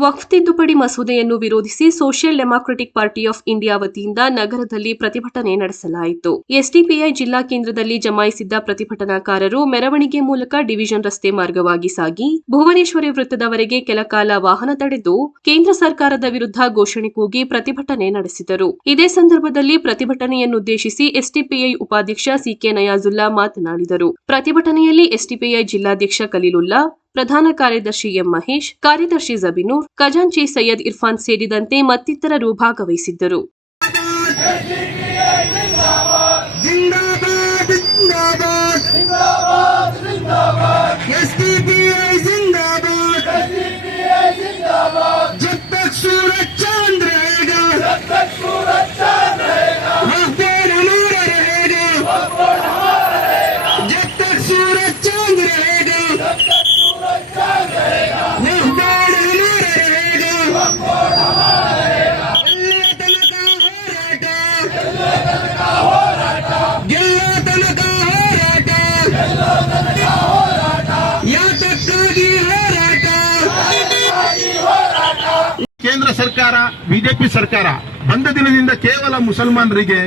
ವಕ್ಫ್ ತಿದ್ದುಪಡಿ ಮಸೂದೆಯನ್ನು ವಿರೋಧಿಸಿ social democratic party of India ವತಿಯಿಂದ ನಗರದಲ್ಲಿ ಪ್ರತಿಭಟನೆ ನಡೆಸಲಾಯಿತು. ಎಸ್ಡಿಪಿಐ ಜಿಲ್ಲಾ ಕೇಂದ್ರದಲ್ಲಿ ಜಮಾಯಿಸಿದ್ದ ಪ್ರತಿಭಟನಾಕಾರರು ಮೆರವಣಿಗೆ ಮೂಲಕ ಡಿವಿಷನ್ ರಸ್ತೆ ಮಾರ್ಗವಾಗಿ ಸಾಗಿ, ಭುವನೇಶ್ವರಿ ವೃತ್ತದವರೆಗೆ ಕೆಲಕಾಲ ವಾಹನ ತಡೆದು ಕೇಂದ್ರ ಸರ್ಕಾರದ ವಿರುದ್ಧ ಘೋಷಣೆ ಕೂಗಿ ಪ್ರತಿಭಟನೆ ನಡೆಸಿದರು. ಇದೇ ಸಂದರ್ಭದಲ್ಲಿ ಪ್ರತಿಭಟನೆಯನ್ನುದ್ದೇಶಿಸಿ ಎಸ್ಡಿಪಿಐ ಉಪಾಧ್ಯಕ್ಷ ಸಿಕೆ ನಯಾಜುಲ್ಲಾ ಮಾತನಾಡಿದರು. ಪ್ರತಿಭಟನೆಯಲ್ಲಿ ಎಸ್ಡಿಪಿಐ ಜಿಲ್ಲಾಧ್ಯಕ್ಷ ಖಲೀಲುಲ್ಲಾ ಪ್ರಧಾನ ಕಾರ್ಯದರ್ಶಿ ಎಂ ಮಹೇಶ್ ಕಾರ್ಯದರ್ಶಿ ಜಬಿನೂರ್ ಖಜಾಂಚಿ ಸೈಯದ್ ಇರ್ಫಾನ್ ಸೇರಿದಂತೆ ಮತ್ತಿತರರು ಭಾಗವಹಿಸಿದ್ದರು जिंदाबाद जिंदाबाद एसडीपीआई जिंदाबाद जब तक सूरज चांद रहेगा वक्त ಕೇಂದ್ರ ಸರ್ಕಾರ, ಬಿಜೆಪಿ ಸರ್ಕಾರ ಬಂದ ದಿನದಿಂದ ಕೇವಲ ಮುಸಲ್ಮಾನರಿಗೆ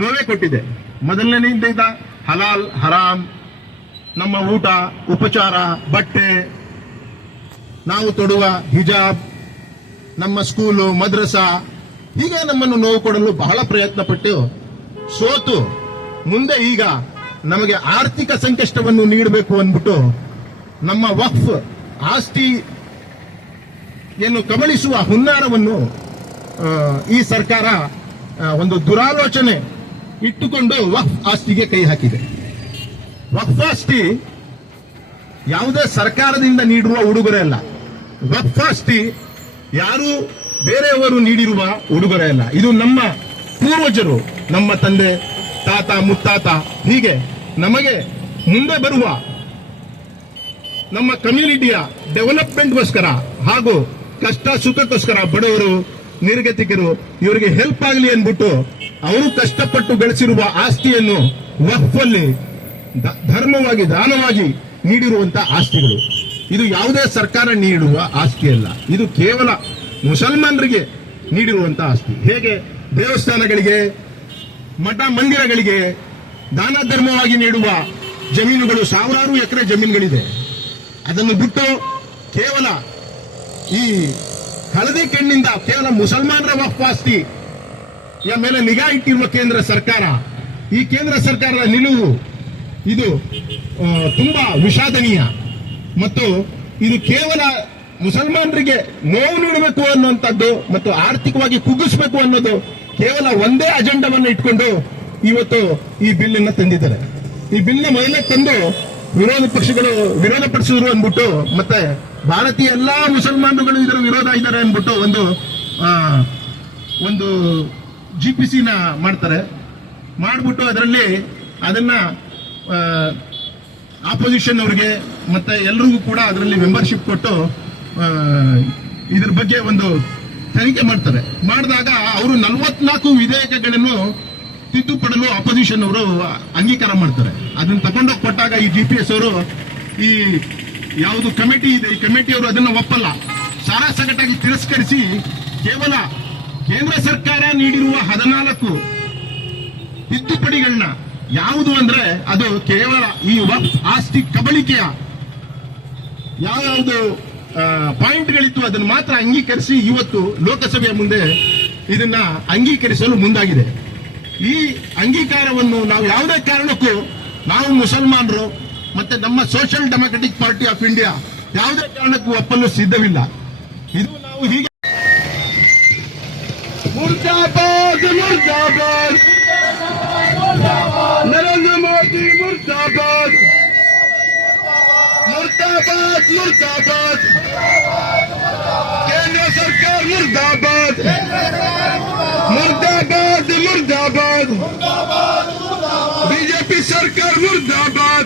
ನೋವೇ ಕೊಟ್ಟಿದೆ. ಮೊದಲನೇದಿಂದ ಹಲಾಲ್, ಹರಾಮ್, ನಮ್ಮ ಊಟ, ಉಪಚಾರ, ಬಟ್ಟೆ, ನಾವು ತೊಡುವ ಹಿಜಾಬ್, ನಮ್ಮ ಸ್ಕೂಲು, ಮದ್ರಸಾ, ಹೀಗೆ ನಮ್ಮನ್ನು ನೋವು ಕೊಡಲು ಬಹಳ ಪ್ರಯತ್ನ ಪಟ್ಟು ಸೋತು. ಮುಂದೆ ಈಗ ನಮಗೆ ಆರ್ಥಿಕ ಸಂಕಷ್ಟವನ್ನು ನೀಡಬೇಕು ಅಂದ್ಬಿಟ್ಟು ನಮ್ಮ ವಕ್ಫ್, ಆಸ್ತಿ ಯನ್ನು ಕಬಳಿಸುವ ಹುನ್ನಾರವನ್ನು ಈ ಸರ್ಕಾರ ಒಂದು ದುರಾಲೋಚನೆ ಇಟ್ಟುಕೊಂಡು ವಕ್ಫ್ ಆಸ್ತಿಗೆ ಕೈ ಹಾಕಿದೆ. ವಕ್ಫ್ ಆಸ್ತಿ ಯಾವುದೇ ಸರ್ಕಾರದಿಂದ ನೀಡಿರುವ ಉಡುಗೊರೆ ಅಲ್ಲ. ವಕ್ಫ್ ಆಸ್ತಿ ಯಾರು ಬೇರೆಯವರು ನೀಡಿರುವ ಉಡುಗೊರೆ ಅಲ್ಲ. ಇದು ನಮ್ಮ ಪೂರ್ವಜರು, ನಮ್ಮ ತಂದೆ, ತಾತ, ಮುತ್ತಾತ, ಹೀಗೆ ನಮಗೆ ಮುಂದೆ ಬರುವ ನಮ್ಮ ಕಮ್ಯುನಿಟಿಯ ಡೆವಲಪ್ಮೆಂಟ್ಗೋಸ್ಕರ ಹಾಗೂ ಕಷ್ಟ ಸುಖಕ್ಕೋಸ್ಕರ ಬಡವರು, ನಿರ್ಗತಿಕರು ಇವರಿಗೆ ಹೆಲ್ಪ್ ಆಗಲಿ ಅಂದ್ಬಿಟ್ಟು ಅವರು ಕಷ್ಟಪಟ್ಟು ಗಳಿಸಿರುವ ಆಸ್ತಿಯನ್ನು ವಕ್ಫಲ್ಲಿ ಧರ್ಮವಾಗಿ, ದಾನವಾಗಿ ನೀಡಿರುವಂತ ಆಸ್ತಿಗಳು. ಇದು ಯಾವುದೇ ಸರ್ಕಾರ ನೀಡುವ ಆಸ್ತಿ ಅಲ್ಲ. ಇದು ಕೇವಲ ಮುಸಲ್ಮಾನರಿಗೆ ನೀಡಿರುವಂತ ಆಸ್ತಿ. ಹೇಗೆ? ದೇವಸ್ಥಾನಗಳಿಗೆ, ಮಠ ಮಂದಿರಗಳಿಗೆ ದಾನ ಧರ್ಮವಾಗಿ ನೀಡುವ ಜಮೀನುಗಳು ಸಾವಿರಾರು ಎಕರೆ ಜಮೀನುಗಳಿದೆ. ಅದನ್ನು ಬಿಟ್ಟು ಕೇವಲ ಈ ಹಳದಿ ಕಣ್ಣಿಂದ ಕೇವಲ ಮುಸಲ್ಮಾನರ ವಕ್ಫ್ ಆಸ್ತಿ ಮೇಲೆ ನಿಗಾ ಇಟ್ಟಿರುವ ಕೇಂದ್ರ ಸರ್ಕಾರ. ಈ ಕೇಂದ್ರ ಸರ್ಕಾರದ ನಿಲುವು ಇದು ತುಂಬಾ ವಿಷಾದನೀಯ. ಮತ್ತು ಇದು ಕೇವಲ ಮುಸಲ್ಮಾನರಿಗೆ ನೋವು ನೀಡಬೇಕು ಅನ್ನುವಂಥದ್ದು ಮತ್ತು ಆರ್ಥಿಕವಾಗಿ ಕುಗ್ಗಿಸಬೇಕು ಅನ್ನೋದು ಕೇವಲ ಒಂದೇ ಅಜೆಂಡಾವನ್ನು ಇಟ್ಕೊಂಡು ಇವತ್ತು ಈ ಬಿಲ್ ತಂದಿದ್ದಾರೆ. ಈ ಬಿಲ್ನ ಮೊದಲೇ ತಂದು ವಿರೋಧ ಪಕ್ಷಗಳು ವಿರೋಧ ಪಡಿಸಿದ್ರು ಅಂದ್ಬಿಟ್ಟು ಮತ್ತೆ ಭಾರತೀಯ ಎಲ್ಲಾ ಮುಸಲ್ಮಾನರುಗಳು ಇದರ ವಿರೋಧ ಇದ್ದಾರೆ ಅಂದ್ಬಿಟ್ಟು ಒಂದು ಒಂದು ಜಿ ಪಿ ಸಿನ ಮಾಡ್ತಾರೆ. ಮಾಡಿಬಿಟ್ಟು ಅದರಲ್ಲಿ ಅದನ್ನ ಆಪೋಸಿಷನ್ ಅವರಿಗೆ ಮತ್ತೆ ಎಲ್ರಿಗೂ ಕೂಡ ಅದರಲ್ಲಿ ಮೆಂಬರ್ಶಿಪ್ ಕೊಟ್ಟು ಇದ್ರ ಬಗ್ಗೆ ಒಂದು ತನಿಖೆ ಮಾಡ್ತಾರೆ. ಮಾಡಿದಾಗ ಅವರು ನಲವತ್ನಾಲ್ಕು ವಿಧೇಯಕಗಳನ್ನು ತಿದ್ದುಪಡಲು ಅಪೋಸಿಷನ್ ಅವರು ಅಂಗೀಕಾರ ಮಾಡ್ತಾರೆ. ಅದನ್ನ ತಗೊಂಡೋಗಿ ಕೊಟ್ಟಾಗ ಈ ಜಿ ಪಿ ಎಸ್ ಅವರು ಈ ಯಾವುದು ಕಮಿಟಿ ಇದೆ, ಈ ಕಮಿಟಿಯವರು ಅದನ್ನ ಒಪ್ಪಲ್ಲ. ಸಾರಾಸಗಟಾಗಿ ತಿರಸ್ಕರಿಸಿ ಕೇವಲ ಕೇಂದ್ರ ಸರ್ಕಾರ ನೀಡಿರುವ ಹದಿನಾಲ್ಕು ತಿದ್ದುಪಡಿಗಳನ್ನ ಯಾವುದು ಅಂದ್ರೆ ಅದು ಕೇವಲ ಈ ವಕ್ಫ್ ಆಸ್ತಿ ಕಬಳಿಕೆಯ ಯಾವ್ಯಾವುದು ಪಾಯಿಂಟ್ಗಳಿತ್ತು ಅದನ್ನು ಮಾತ್ರ ಅಂಗೀಕರಿಸಿ ಇವತ್ತು ಲೋಕಸಭೆಯ ಮುಂದೆ ಇದನ್ನ ಅಂಗೀಕರಿಸಲು ಮುಂದಾಗಿದೆ. ಈ ಅಂಗೀಕಾರವನ್ನು ನಾವು ಯಾವುದೇ ಕಾರಣಕ್ಕೂ ನಾವು ಮುಸಲ್ಮಾನರು, ಮತ್ತೆ ನಮ್ಮ social democratic party of India ಯಾವುದೇ ಕಾರಣಕ್ಕೂ ಒಪ್ಪಲು ಸಿದ್ಧವಿಲ್ಲ. ಇದು ನಾವು ಹೀಗೆ ಮುರ್ದಾಬಾದ್ ಮುರ್ದಾಬಾದ್. ಕೇಂದ್ರ ಸರ್ಕಾರ, ಮುರ್ದಾಬಾದ್. मुर्दाबाद बीजेपी सरकार मुर्दाबाद